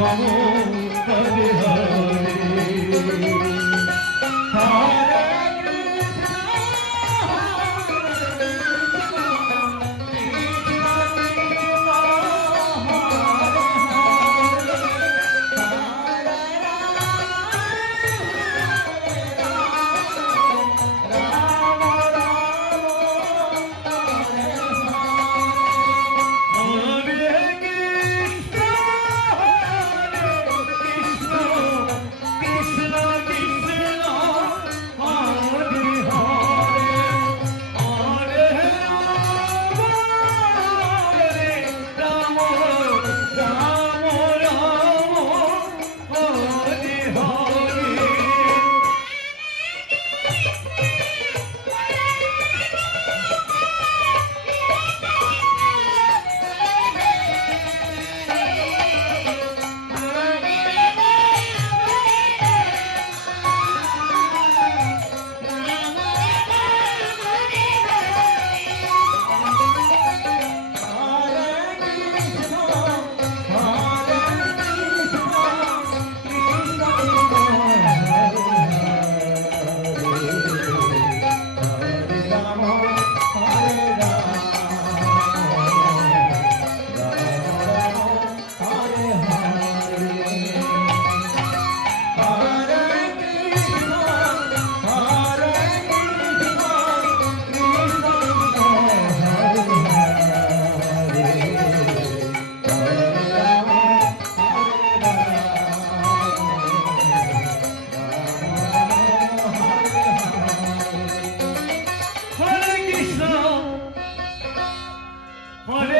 Hare Hare Maalesef.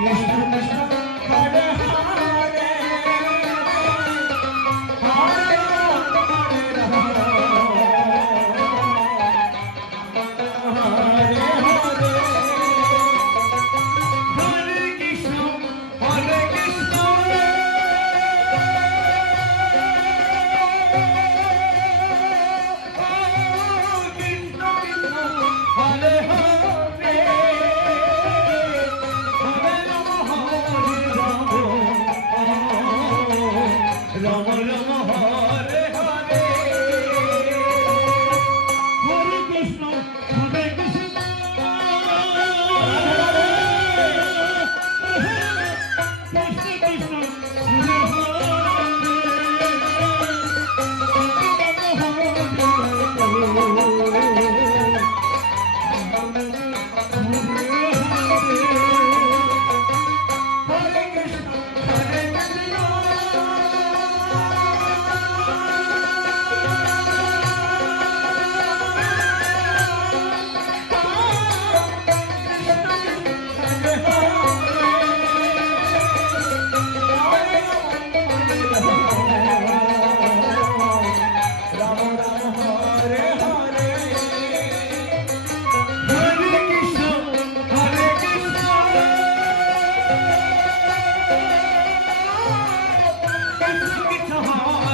Yes.